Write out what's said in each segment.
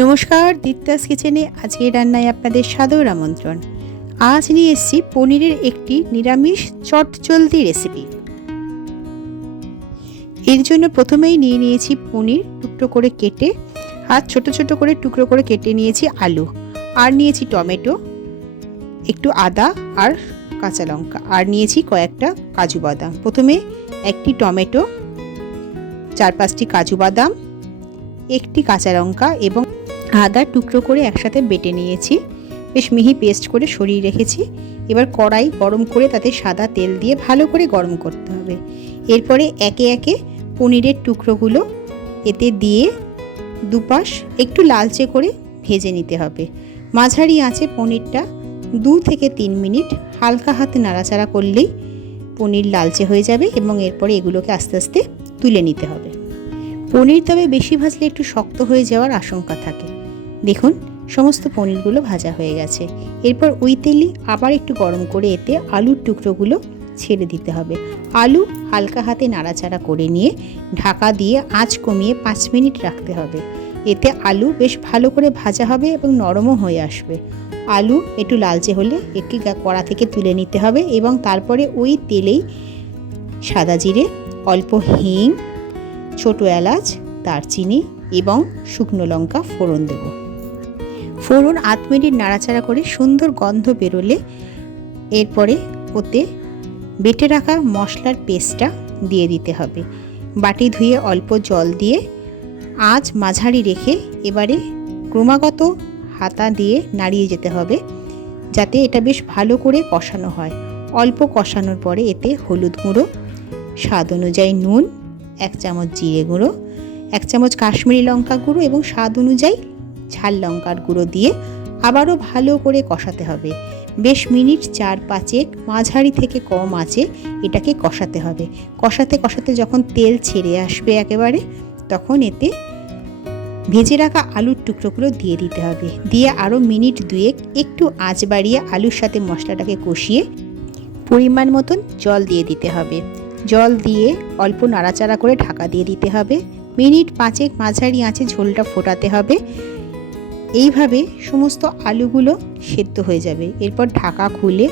নমস্কার, দীপ্তাস কিচেনে আজকে রান্নায় আপনাদের সাদর আমন্ত্রণ। আজ নিয়ে এসেছি পনিরের একটি নিরামিষ চটজলদি রেসিপি। এর জন্য প্রথমেই নিয়ে নিয়েছি পনির টুকরো করে কেটে, আর ছোট ছোট করে টুকরো করে কেটে নিয়েছি আলু, আর নিয়েছি টমেটো, একটু আদা আর কাঁচা লঙ্কা, আর নিয়েছি কয়েকটা কাজু বাদাম। প্রথমে একটি টমেটো, 4-5টি কাজু বাদাম, একটি কাঁচা লঙ্কা এবং আদা টুকরো করে একসাথে বেটে নিয়েছি, বেশ মিহি পেস্ট করে সরিয়ে রেখেছি। এবার কড়াই গরম করে তাতে সাদা তেল দিয়ে ভালো করে গরম করতে হবে। এরপরে একে একে পনিরের টুকরোগুলো এতে দিয়ে দুপাশ একটু লালচে করে ভেজে নিতে হবে। মাঝারি আঁচে পনিরটা 2 থেকে 3 মিনিট হালকা হাতে নাড়াচাড়া করলেই পনির লালচে হয়ে যাবে এবং এরপরে এগুলোকে আস্তে আস্তে তুলে নিতে হবে। পনির তবে বেশি ভাজলে একটু শক্ত হয়ে যাওয়ার আশঙ্কা থাকে। দেখুন সমস্ত পনিরগুলো ভাজা হয়ে গেছে। এরপর ওই তেলে আবার একটু গরম করে এতে আলুর টুকরোগুলো ছেড়ে দিতে হবে। আলু হালকা হাতে নাড়াচাড়া করে নিয়ে ঢাকা দিয়ে আঁচ কমিয়ে 5 মিনিট রাখতে হবে। এতে আলু বেশ ভালো করে ভাজা হবে এবং নরমও হয়ে আসবে। আলু একটু লালচে হলে একটি কড়া থেকে তুলে নিতে হবে এবং তারপরে ওই তেলেই সাদা জিরে, অল্প হিং, ছোট এলাচ, দারচিনি এবং শুকনো লঙ্কা ফোড়ন দেব। ফোড়ন 8 মিনিট নাড়াচাড়া করে সুন্দর গন্ধ বেরোলে এরপরে ওতে বেটে রাখা মশলার পেস্টটা দিয়ে দিতে হবে। বাটি ধুয়ে অল্প জল দিয়ে আঁচ মাঝারি রেখে এবারে ক্রমাগত হাতা দিয়ে নাড়িয়ে যেতে হবে যাতে এটা বেশ ভালো করে কষানো হয়। অল্প কষানোর পরে এতে হলুদ গুঁড়ো, স্বাদ অনুযায়ী নুন, 1 চামচ জিরে গুঁড়ো, 1 চামচ কাশ্মীরি লঙ্কা গুঁড়ো এবং স্বাদ অনুযায়ী ঝাল লঙ্কার গুঁড়ো দিয়ে আবারও ভালো করে কষাতে হবে। বেশ মিনিট 4-5 মাঝারি থেকে কম আঁচে এটাকে কষাতে হবে। কষাতে কষাতে যখন তেল ছেড়ে আসবে একেবারে, তখন এতে ভেজে রাখা আলুর টুকরোগুলো দিয়ে দিতে হবে। দিয়ে আরও মিনিট 2 একটু আঁচ বাড়িয়ে আলুর সাথে মশলাটাকে কষিয়ে পরিমাণ মতন জল দিয়ে দিতে হবে। জল দিয়ে অল্প নাড়াচাড়া করে ঢাকা দিয়ে দিতে হবে। মিনিট 5 মাঝারি আঁচে ঝোলটা ফোটাতে হবে। এইভাবে সমস্ত আলুগুলো সেদ্ধ হয়ে যাবে। এরপর ঢাকা খুলে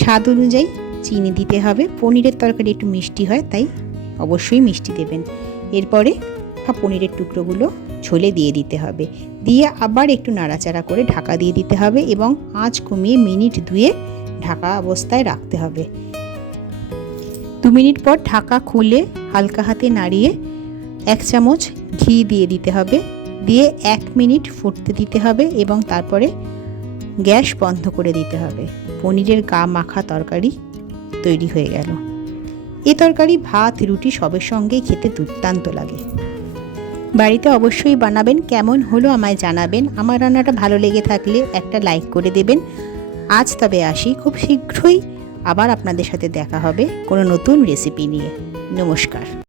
স্বাদ অনুযায়ী চিনি দিতে হবে। পনিরের তরকারি একটু মিষ্টি হয়, তাই অবশ্যই মিষ্টি দেবেন। এরপরে পনিরের টুকরোগুলো ঝোলে দিয়ে দিতে হবে। দিয়ে আবার একটু নাড়াচাড়া করে ঢাকা দিয়ে দিতে হবে এবং আঁচ কমিয়ে মিনিট 2 ঢাকা অবস্থায় রাখতে হবে। 2 মিনিট পর ঢাকা খুলে হালকা হাতে নাড়িয়ে 1 চামচ ঘি দিয়ে দিতে হবে। দিয়ে 1 মিনিট ফুটতে দিতে হবে এবং তারপরে গ্যাস বন্ধ করে দিতে হবে। পনিরের গা মাখা তরকারি তৈরি হয়ে গেল। এই তরকারি ভাত, রুটি সবের সঙ্গেই খেতে দুর্দান্ত লাগে। বাড়িতে অবশ্যই বানাবেন। কেমন হলো আমায় জানাবেন। আমার রান্নাটা ভালো লেগে থাকলে একটা লাইক করে দেবেন। আজ তবে আসি, খুব শীঘ্রই আবার আপনাদের সাথে দেখা হবে কোনো নতুন রেসিপি নিয়ে। নমস্কার।